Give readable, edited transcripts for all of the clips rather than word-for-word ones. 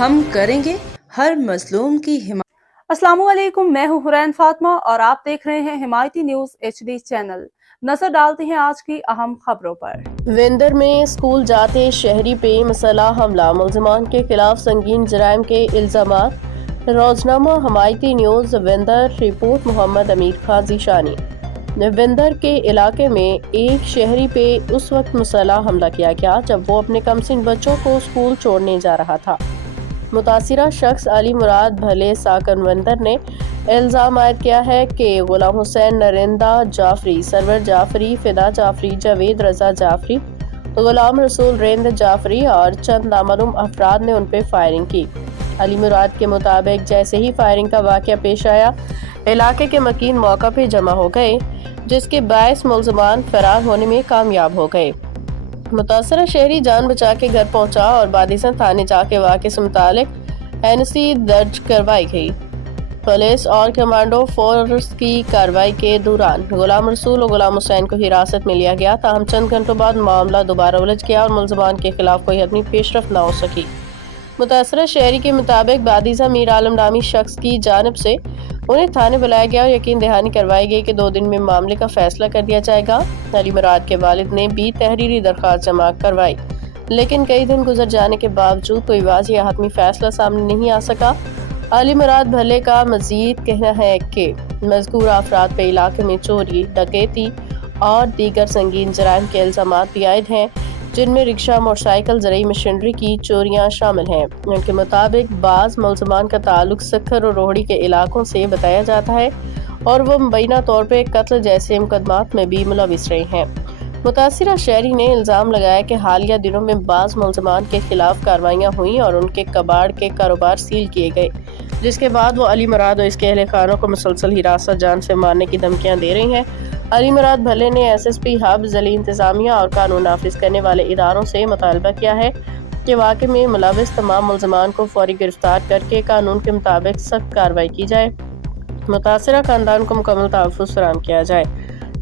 ہم کریں گے ہر مظلوم کی حمایت۔ السلام علیکم، میں ہوں حرین فاطمہ اور آپ دیکھ رہے ہیں حمایتی نیوز HD چینل۔ نظر ڈالتے ہیں آج کی اہم خبروں پر۔ وندر میں اسکول جاتے شہری پہ مسلح حملہ، ملزمان کے خلاف سنگین جرائم کے الزامات۔ روزنامہ حمایتی نیوز وندر، رپورٹ محمد امیر خان ذیشانی۔ وندر کے علاقے میں ایک شہری پہ اس وقت مسلح حملہ کیا گیا جب وہ اپنے کمسن بچوں کو اسکول چھوڑنے جا رہا تھا۔ متاثرہ شخص علی مراد بھلے ساکن وندر نے الزام عائد کیا ہے کہ غلام حسین، نریندہ جعفری، سرور جعفری، فدا جعفری، جاوید رضا جعفری، غلام رسول رند جعفری اور چند نامعلوم افراد نے ان پہ فائرنگ کی۔ علی مراد کے مطابق جیسے ہی فائرنگ کا واقعہ پیش آیا، علاقے کے مکین موقع پہ جمع ہو گئے، جس کے باعث ملزمان فرار ہونے میں کامیاب ہو گئے۔ متاثرہ شہری جان بچا کے گھر پہنچا اور بادیسن تھانے جا کے واقعے سے متعلق NC درج کروائی گئی۔ پولیس اور کمانڈو فورس کی کارروائی کے دوران غلام رسول اور غلام حسین کو حراست میں لیا گیا، تاہم چند گھنٹوں بعد معاملہ دوبارہ الجھ گیا اور ملزمان کے خلاف کوئی حتمی پیش رفت نہ ہو سکی۔ متاثرہ شہری کے مطابق بادیزہ میر عالم نامی شخص کی جانب سے انہیں تھانے بلایا گیا اور یقین دہانی کروائی گئی کہ 2 دن میں معاملے کا فیصلہ کر دیا جائے گا۔ علی مراد کے والد نے بھی تحریری درخواست جمع کروائی، لیکن کئی دن گزر جانے کے باوجود کوئی واضح یا حتمی فیصلہ سامنے نہیں آ سکا۔ علی مراد بھلے کا مزید کہنا ہے کہ مذکورہ افراد پہ علاقے میں چوری، ڈکیتی اور دیگر سنگین جرائم کے الزامات بھی عائد ہیں، جن میں رکشہ، موٹر سائیکل، زرعی مشینری کی چوریاں شامل ہیں۔ ان کے مطابق بعض ملزمان کا تعلق سکھر اور روہڑی کے علاقوں سے بتایا جاتا ہے اور وہ مبینہ طور پہ قتل جیسے مقدمات میں بھی ملوث رہے ہیں۔ متاثرہ شہری نے الزام لگایا کہ حالیہ دنوں میں بعض ملزمان کے خلاف کارروائیاں ہوئیں اور ان کے کباڑ کے کاروبار سیل کیے گئے، جس کے بعد وہ علی مراد اور اس کے اہل خانوں کو مسلسل ہراست، جان سے مارنے کی دھمکیاں دے رہی ہیں۔ علی مراد بھلے نے SSP ہب، ضلعی انتظامیہ اور قانون نافذ کرنے والے اداروں سے مطالبہ کیا ہے کہ واقعے میں ملوث تمام ملزمان کو فوری گرفتار کر کے قانون کے مطابق سخت کارروائی کی جائے، متاثرہ خاندان کو مکمل تحفظ فراہم کیا جائے۔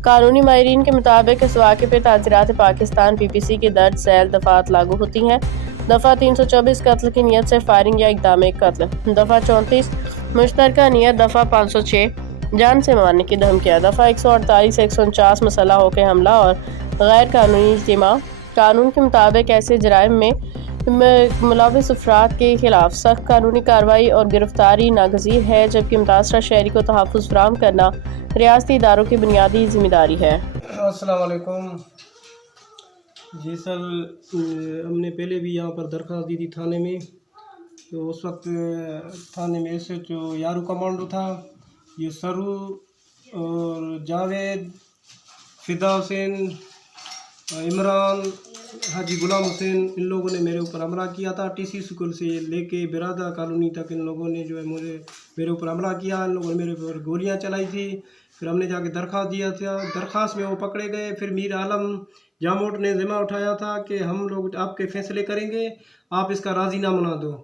قانونی ماہرین کے مطابق اس واقعے پہ تعزیرات پاکستان PPC کے درج ذیل دفعات لاگو ہوتی ہیں۔ دفعہ 324 قتل کی نیت سے فائرنگ یا اقدام قتل، دفعہ 34 مشترکہ نیت، دفعہ 506 جان سے مارنے کی دھمکیاں، دفعہ 148 149 مسلح ہو کے حملہ اور غیر قانونی اجتماع۔ قانون کے مطابق ایسے جرائم میں ملوث افراد کے خلاف سخت قانونی کارروائی اور گرفتاری ناگزیر ہے، جبکہ متاثرہ شہری کو تحفظ فراہم کرنا ریاستی اداروں کی بنیادی ذمہ داری ہے۔ السلام علیکم جی سر، ہم نے پہلے بھی یہاں پر درخواست دی تھی تھانے میں، تو اس وقت تھانے میں SHO یارو کمانڈو تھا، یہ سرو اور جاوید، فدا حسین، عمران، حاجی غلام حسین، ان لوگوں نے میرے اوپر حملہ کیا تھا۔ TC اسکول سے لے کے برادہ کالونی تک ان لوگوں نے جو ہے میرے اوپر حملہ کیا، ان لوگوں نے میرے اوپر گولیاں چلائی تھی۔ پھر ہم نے جا کے درخواست دیا تھا، درخواست میں وہ پکڑے گئے۔ پھر میر عالم جاموٹ نے ذمہ اٹھایا تھا کہ ہم لوگ آپ کے فیصلے کریں گے، آپ اس کا راضی نامہ نہ دو۔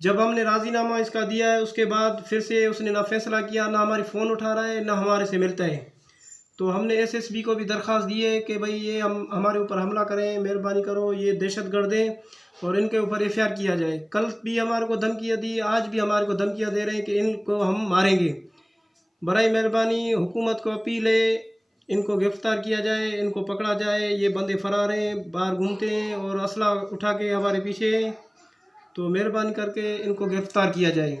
جب ہم نے راضی نامہ اس کا دیا ہے، اس کے بعد پھر سے اس نے نہ فیصلہ کیا، نہ ہماری فون اٹھا رہا ہے، نہ ہمارے سے ملتا ہے۔ تو ہم نے SSB کو بھی درخواست دی ہے کہ بھئی یہ ہمارے اوپر حملہ کریں، مہربانی کرو، یہ دہشت گرد ہیں اور ان کے اوپر FIR کیا جائے۔ کل بھی ہمارے کو دھمکیاں دی، آج بھی ہمارے کو دھمکیاں دے رہے ہیں کہ ان کو ہم ماریں گے۔ برائے مہربانی حکومت کو اپیل ہے، ان کو گرفتار کیا جائے، ان کو پکڑا جائے۔ یہ بندے فرار ہیں، باہر گھومتے ہیں اور اسلحہ اٹھا کے ہمارے پیچھے ہیں، تو مہربانی کر کے ان کو گرفتار کیا جائے۔